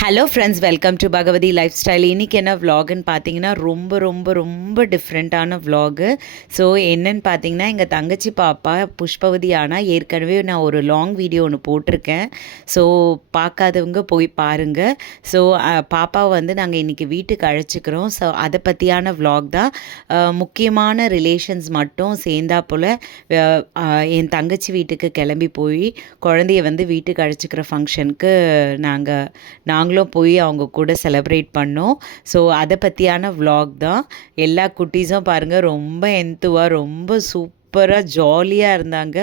Hello friends, welcome to Bhagavathi lifestyle. இன்றைக்கி என்ன விலாகுன்னு பார்த்தீங்கன்னா ரொம்ப டிஃப்ரெண்ட்டான விலாகு. ஸோ என்னன்னு பார்த்தீங்கன்னா, எங்கள் தங்கச்சி பாப்பா புஷ்பவதி ஆனால் ஏற்கனவே நான் ஒரு லாங் வீடியோ ஒன்று போட்டிருக்கேன். ஸோ பார்க்காதவங்க போய் பாருங்கள். ஸோ பாப்பாவை வந்து நாங்கள் இன்றைக்கி வீட்டுக்கு அழைச்சிக்கிறோம். ஸோ அதை பற்றியான விலாக் தான். முக்கியமான ரிலேஷன்ஸ் மட்டும் சேர்ந்தா போல் என் தங்கச்சி வீட்டுக்கு கிளம்பி போய் குழந்தைய வந்து வீட்டுக்கு அழைச்சிக்கிற ஃபங்க்ஷனுக்கு நாங்களும் போய் அவங்க கூட செலிப்ரேட் பண்ணோம். ஸோ அதை பற்றியான விலாக் தான். எல்லா குட்டீஸும் பாருங்கள், ரொம்ப எந்துவாக ரொம்ப சூப்பராக ஜாலியாக இருந்தாங்க.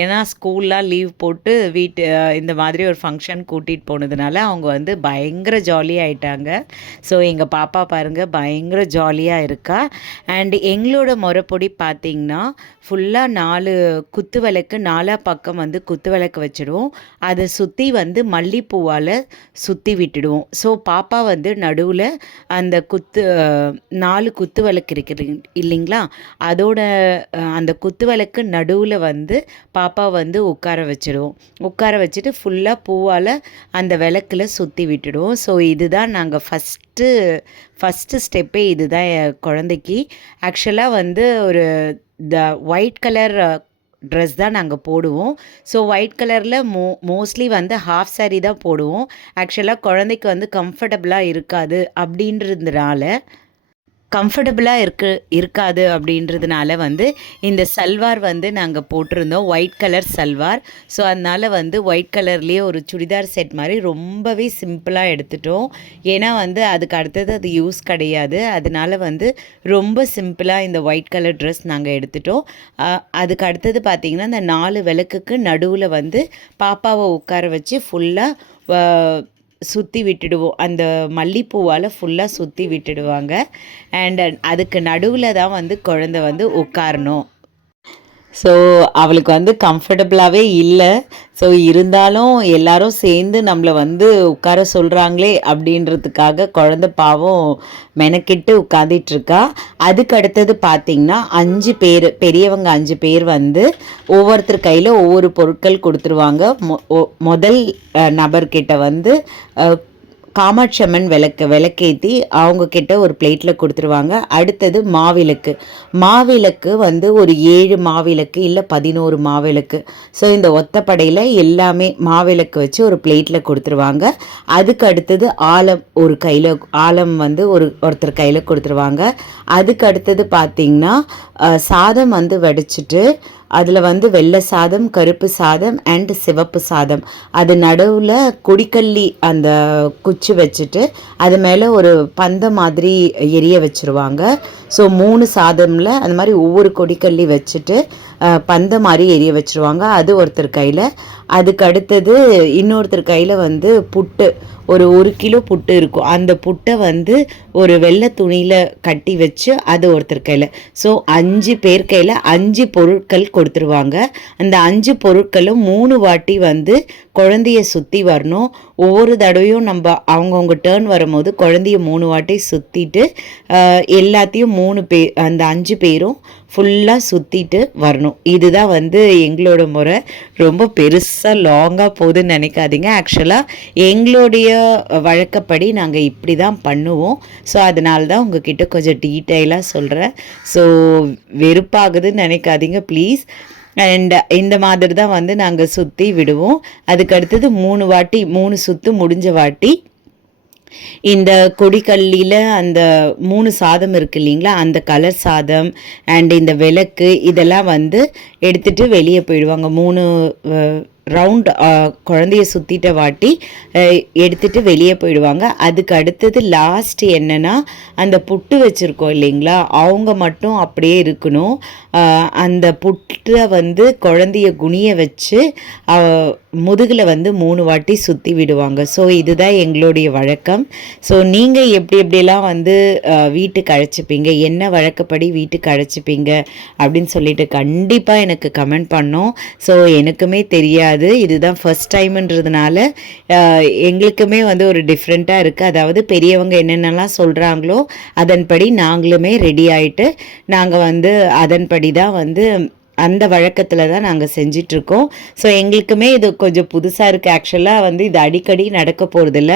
ஏன்னா ஸ்கூல்லாம் லீவ் போட்டு இந்த மாதிரி ஒரு ஃபங்க்ஷன் கூட்டிகிட்டு போனதுனால அவங்க வந்து பயங்கர ஜாலியாக ஆயிட்டாங்க. ஸோ எங்கள் பாப்பா பாருங்கள் பயங்கர ஜாலியாக இருக்கா. அண்ட் எங்களோட முறைப்படி பார்த்திங்கன்னா ஃபுல்லாக 4 குத்து விளக்கு, 4 பக்கம் வந்து குத்து விளக்கு வச்சுடுவோம். அதை சுற்றி வந்து மல்லிப்பூவால் சுற்றி விட்டுடுவோம். ஸோ பாப்பா வந்து நடுவில் அந்த 4 குத்து விளக்கு இருக்குது இல்லைங்களா, அதோட அந்த குத்து விளக்கு நடுவில் வந்து பாப்பா வந்து உட்கார வச்சுடுவோம். உட்கார வச்சுட்டு ஃபுல்லாக பூவால் அந்த விளக்கில் சுற்றி விட்டுடுவோம். ஸோ இதுதான் நாங்கள் ஃபஸ்ட்டு ஸ்டெப்பே இதுதான் குழந்தைக்கு. ஆக்சுவலாக வந்து ஒரு ஒயிட் கலர் ட்ரெஸ் தான் நாங்கள் போடுவோம். ஸோ ஒயிட் கலரில் மோஸ்ட்லி வந்து ஹாஃப் சாரீ தான் போடுவோம். ஆக்சுவலாக குழந்தைக்கு வந்து கம்ஃபர்டபுளாக இருக்காது அப்படின்றதுனால வந்து இந்த சல்வார் வந்து நாங்கள் போட்டிருந்தோம், ஒயிட் கலர் சல்வார். ஸோ அதனால் வந்து ஒயிட் கலர்லேயே ஒரு சுடிதார் செட் மாதிரி ரொம்பவே சிம்பிளாக எடுத்துட்டோம். ஏன்னா வந்து அதுக்கு அடுத்தது அது யூஸ் கிடையாது. அதனால் வந்து ரொம்ப சிம்பிளாக இந்த ஒயிட் கலர் ட்ரெஸ் நாங்கள் எடுத்துட்டோம். அதுக்கு அடுத்தது பார்த்திங்கன்னா இந்த 4 விளக்குக்கு நடுவில் வந்து பாப்பாவை உட்கார வச்சு ஃபுல்லாக சுற்றி விட்டுடுவோம். அந்த மல்லிப்பூவால் ஃபுல்லாக சுற்றி விட்டுடுவாங்க. அண்ட் அதுக்கு நடுவில் தான் வந்து குழந்தை வந்து உட்காரணும். ஸோ அவளுக்கு வந்து கம்ஃபர்டபுளாகவே இல்லை. ஸோ இருந்தாலும் எல்லாரும் சேர்ந்து நம்மளை வந்து உட்கார சொல்கிறாங்களே அப்படின்றதுக்காக குழந்த பாவம் மெனக்கிட்டு உட்காந்துட்ருக்கா. அதுக்கு அடுத்தது பார்த்திங்கன்னா 5 பேர், பெரியவங்க 5 பேர் வந்து ஒவ்வொருத்தர் கையில் ஒவ்வொரு பொருட்கள் கொடுத்துருவாங்க. முதல் நபர்கிட்ட வந்து காமாட்சி அம்மன் விளக்கேற்றி அவங்கக்கிட்ட ஒரு பிளேட்டில் கொடுத்துருவாங்க. அடுத்தது மாவிளக்கு வந்து ஒரு 7 மாவிளக்கு இல்லை 11 மாவிளக்கு. ஸோ இந்த ஒத்தப்படையில் எல்லாமே மாவிளக்கு வச்சு ஒரு பிளேட்டில் கொடுத்துருவாங்க. அதுக்கு அடுத்தது ஆலம் வந்து ஒருத்தர் கையில் கொடுத்துருவாங்க. அதுக்கு அடுத்தது பார்த்திங்கன்னா சாதம் வந்து வடிச்சிட்டு அதில் வந்து வெள்ளை சாதம், கருப்பு சாதம் அண்ட் சிவப்பு சாதம், அது நடுவில் கொடிக்கல்லி அந்த குச்சி வச்சுட்டு அது மேலே ஒரு பந்த மாதிரி எரிய வச்சுருவாங்க. ஸோ 3 சாதமில் அந்த மாதிரி ஒவ்வொரு கொடிக்கல்லி வச்சுட்டு பந்த மாதிரி எரிய வச்சுருவாங்க. அது ஒருத்தர் கையில். அதுக்கு அடுத்தது இன்னொருத்தர் கையில் வந்து புட்டு, ஒரு 1 கிலோ புட்டு இருக்கும். அந்த புட்டை வந்து ஒரு வெள்ளை துணியில் கட்டி வச்சு அது ஒருத்தர் கையில். ஸோ 5 பேர் கையில் 5 பொருட்கள் கொடுத்துருவாங்க. அந்த 5 பொருட்களும் 3 வாட்டி வந்து குழந்தைய சுற்றி வரணும். ஒவ்வொரு தடவையும் நம்ம அவங்கவுங்க டேர்ன் வரும்போது குழந்தைய 3 வாட்டி சுற்றிட்டு எல்லாத்தையும் அந்த 5 பேரும் ஃபுல்லாக சுற்றிட்டு வரணும். இதுதான் வந்து எங்களோட முறை. ரொம்ப பெருசாக லாங்காக போகுதுன்னு நினைக்காதீங்க. ஆக்சுவலாக எங்களுடைய வழக்கப்படி நாங்கள் இப்படி தான் பண்ணுவோம். ஸோ அதனால தான் உங்ககிட்ட கொஞ்சம் டீட்டெயிலாக சொல்கிறேன். ஸோ வெறுப்பாகுதுன்னு நினைக்காதீங்க ப்ளீஸ். அண்ட் இந்த மாதிரி தான் வந்து நாங்கள் சுற்றி விடுவோம். அதுக்கடுத்தது 3 சுற்று முடிஞ்ச வாட்டி இந்த கொடிக்கல்லியில் அந்த 3 சாதம் இருக்குது இல்லைங்களா, அந்த கலர் சாதம் அண்ட் இந்த விளக்கு இதெல்லாம் வந்து எடுத்துகிட்டு வெளியே போயிடுவாங்க. 3 ரவுண்ட் குழந்தைய சுற்றிட்ட வாட்டி எடுத்துகிட்டு வெளியே போயிடுவாங்க. அதுக்கு அடுத்தது லாஸ்ட் என்னென்னா அந்த புட்டு வச்சுருக்கோம் இல்லைங்களா, அவங்க மட்டும் அப்படியே இருக்கணும். அந்த புட்டை வந்து குழந்தைய குனிய வச்சு முதுகில் வந்து 3 வாட்டி சுற்றி விடுவாங்க. ஸோ இதுதான் எங்களுடைய வழக்கம். ஸோ நீங்கள் எப்படியெல்லாம் வந்து வீட்டுக்கு அழைச்சிப்பீங்க, என்ன வழக்கப்படி வீட்டுக்கு அழைச்சிப்பீங்க அப்படின்னு சொல்லிட்டு கண்டிப்பாக எனக்கு கமெண்ட் பண்ணோம். ஸோ எனக்குமே தெரியாது, இதுதான் ஃபர்ஸ்ட் டைம்ன்றதுனால எங்களுக்குமே வந்து ஒரு டிஃப்ரெண்ட்டாக இருக்குது. அதாவது பெரியவங்க என்னென்னலாம் சொல்கிறாங்களோ அதன்படி நாங்களுமே ரெடி ஆகிட்டு நாங்கள் வந்து அதன்படி தான் வந்து அந்த வழக்கத்தில் தான் நாங்கள் செஞ்சிட்ருக்கோம். ஸோ எங்களுக்குமே இது கொஞ்சம் புதுசாக இருக்குது. ஆக்சுவலாக வந்து இது அடிக்கடி நடக்க போகிறதில்ல.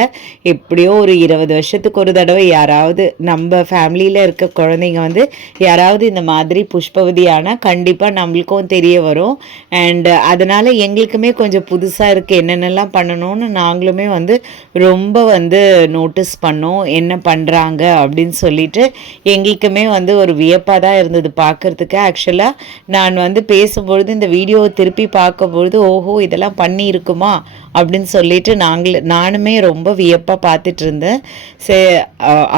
எப்படியோ ஒரு 20 வருஷத்துக்கு ஒரு தடவை யாராவது நம்ம ஃபேமிலியில் இருக்க குழந்தைங்க வந்து யாராவது இந்த மாதிரி புஷ்பவதி ஆனால் கண்டிப்பாக நம்மளுக்கும் தெரிய வரும். அண்டு அதனால் எங்களுக்குமே கொஞ்சம் புதுசாக இருக்குது, என்னென்னலாம் பண்ணணும்னு நாங்களுமே வந்து ரொம்ப வந்து நோட்டீஸ் பண்ணோம், என்ன பண்ணுறாங்க அப்படின்னு சொல்லிட்டு. எங்களுக்குமே வந்து ஒரு வியப்பாக தான் இருந்தது பார்க்குறதுக்கு. ஆக்சுவலாக நான் வந்து பேசும்பொழுது இந்த வீடியோவை திருப்பி பார்க்கும்பொழுது ஓஹோ இதெல்லாம் பண்ணியிருக்குமா அப்படின்னு சொல்லிட்டு நானுமே ரொம்ப வியப்பாக பார்த்துட்டு இருந்தேன். சரி,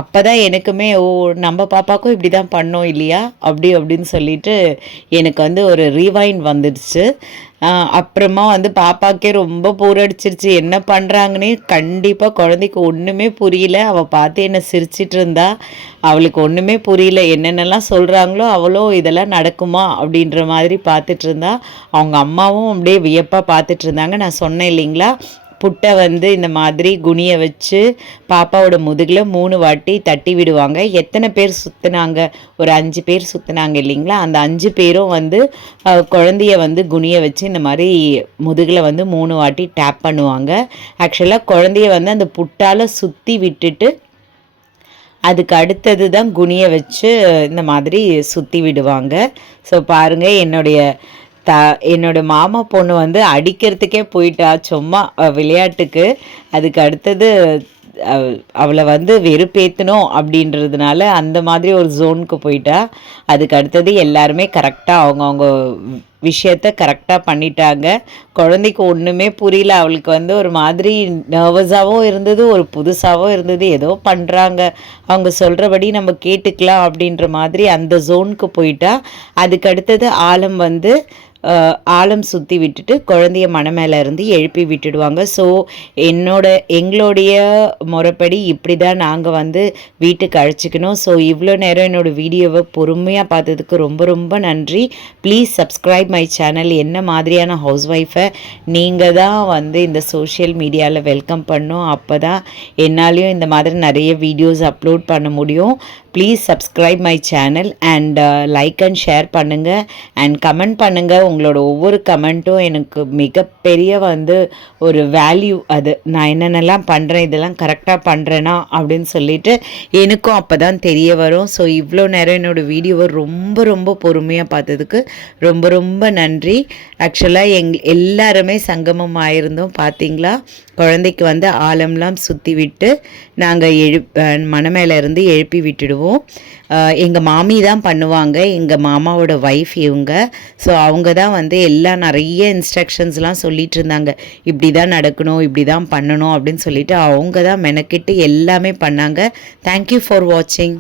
அப்போ தான் எனக்குமே ஓ நம்ம பாப்பாக்கும் இப்படி தான் பண்ணோம் இல்லையா அப்படின்னு சொல்லிட்டு எனக்கு வந்து ஒரு ரீவைண்ட் வந்துடுச்சு. அப்புறமா வந்து பாப்பாக்கே ரொம்ப போர் அடிச்சிருச்சு, என்ன பண்ணுறாங்கன்னே கண்டிப்பாக குழந்தைக்கு ஒன்றுமே புரியல. அவள் பார்த்து என்னை சிரிச்சிட்டு இருந்தா. அவளுக்கு ஒன்றுமே புரியல, என்னென்னலாம் சொல்கிறாங்களோ அவளோ இதெல்லாம் நடக்குமா அப்படின்ற மாதிரி பார்த்துட்டு இருந்தா. அவங்க அம்மாவும் அப்படியே வியப்பாக பார்த்துட்டு இருந்தாங்க. நான் சொன்னேன் இல்லைங்களா, புட்டை வந்து இந்த மாதிரி குனியை வச்சு பாப்பாவோட முதுகில் 3 வாட்டி தட்டி விடுவாங்க. எத்தனை பேர் சுற்றுனாங்க, ஒரு 5 பேர் சுற்றுனாங்க இல்லைங்களா, அந்த 5 பேரும் வந்து குழந்தைய வந்து குனியை வச்சு இந்த மாதிரி முதுகில் வந்து 3 வாட்டி டேப் பண்ணுவாங்க. ஆக்சுவலாக குழந்தைய வந்து அந்த புட்டால் சுற்றி விட்டுட்டு அதுக்கு அடுத்தது தான் குனியை வச்சு இந்த மாதிரி சுற்றி விடுவாங்க. ஸோ பாருங்கள், என்னோட மாமா பொண்ணு வந்து அடிக்கிறதுக்கே போயிட்டா சும்மா விளையாட்டுக்கு. அதுக்கு அடுத்தது அவளை வந்து வெறுப்பேற்றணும் அப்படின்றதுனால அந்த மாதிரி ஒரு ஜோனுக்கு போயிட்டா. அதுக்கு அடுத்தது எல்லாருமே கரெக்டாக அவங்கவுங்க விஷயத்த கரெக்டாக பண்ணிட்டாங்க. குழந்தைக்கு ஒன்றுமே புரியல. அவளுக்கு வந்து ஒரு மாதிரி நர்வஸாகவும் இருந்தது, ஒரு புதுசாகவும் இருந்தது. ஏதோ பண்ணுறாங்க, அவங்க சொல்கிறபடி நம்ம கேட்டுக்கலாம் அப்படின்ற மாதிரி அந்த ஜோனுக்கு போயிட்டா. அதுக்கு அடுத்தது ஆழம் சுற்றி விட்டுட்டு குழந்தைய மனை மேலே இருந்து எழுப்பி விட்டுடுவாங்க. ஸோ எங்களுடைய முறைப்படி இப்படி தான் நாங்கள் வந்து வீட்டுக்கு அழைச்சிக்கணும். ஸோ இவ்வளோ நேரம் என்னோடய வீடியோவை பொறுமையாக பார்த்ததுக்கு ரொம்ப ரொம்ப நன்றி. Please subscribe my channel. என்ன மாதிரியான ஹவுஸ் ஒய்ஃபை நீங்கள் தான் வந்து இந்த சோஷியல் மீடியாவில் வெல்கம் பண்ணணும். அப்போ தான் என்னாலையும் இந்த மாதிரி நிறைய வீடியோஸ் அப்லோட் பண்ண முடியும். Please subscribe my channel and like and share பண்ணுங்கள் அண்ட் கமெண்ட் பண்ணுங்கள். உங்களோட ஒவ்வொரு கமெண்ட்டும் எனக்கு மிகப்பெரிய வந்து ஒரு வேல்யூ. அது நான் என்னென்னலாம் பண்ணுறேன், இதெல்லாம் கரெக்டாக பண்ணுறேனா அப்படின்னு சொல்லிட்டு எனக்கும் அப்போ தான் தெரிய வரும். ஸோ இவ்வளோ நேரம் என்னோடய வீடியோவை ரொம்ப ரொம்ப பொறுமையாக பார்த்ததுக்கு ரொம்ப ரொம்ப நன்றி. ஆக்சுவலாக எல்லாருமே சங்கமம் ஆயிருந்தோம் பார்த்தீங்களா. குழந்தைக்கு வந்து ஆழம்லாம் சுற்றி விட்டு நாங்கள் மனை மேலே இருந்து எழுப்பி விட்டுடுவோம். எங்கள் மாமி தான் பண்ணுவாங்க, எங்கள் மாமாவோட ஒய்ஃப் இவங்க. ஸோ அவங்க தான் வந்து எல்லாம் நிறைய இன்ஸ்ட்ரக்ஷன்ஸ்லாம் சொல்லிகிட்டு இருந்தாங்க. இப்படி தான் நடக்கணும், இப்படி தான் பண்ணணும் அப்படின்னு சொல்லிட்டு அவங்க தான் மெனக்கிட்டு எல்லாமே பண்ணாங்க. தேங்க்யூ ஃபார் வாட்சிங்.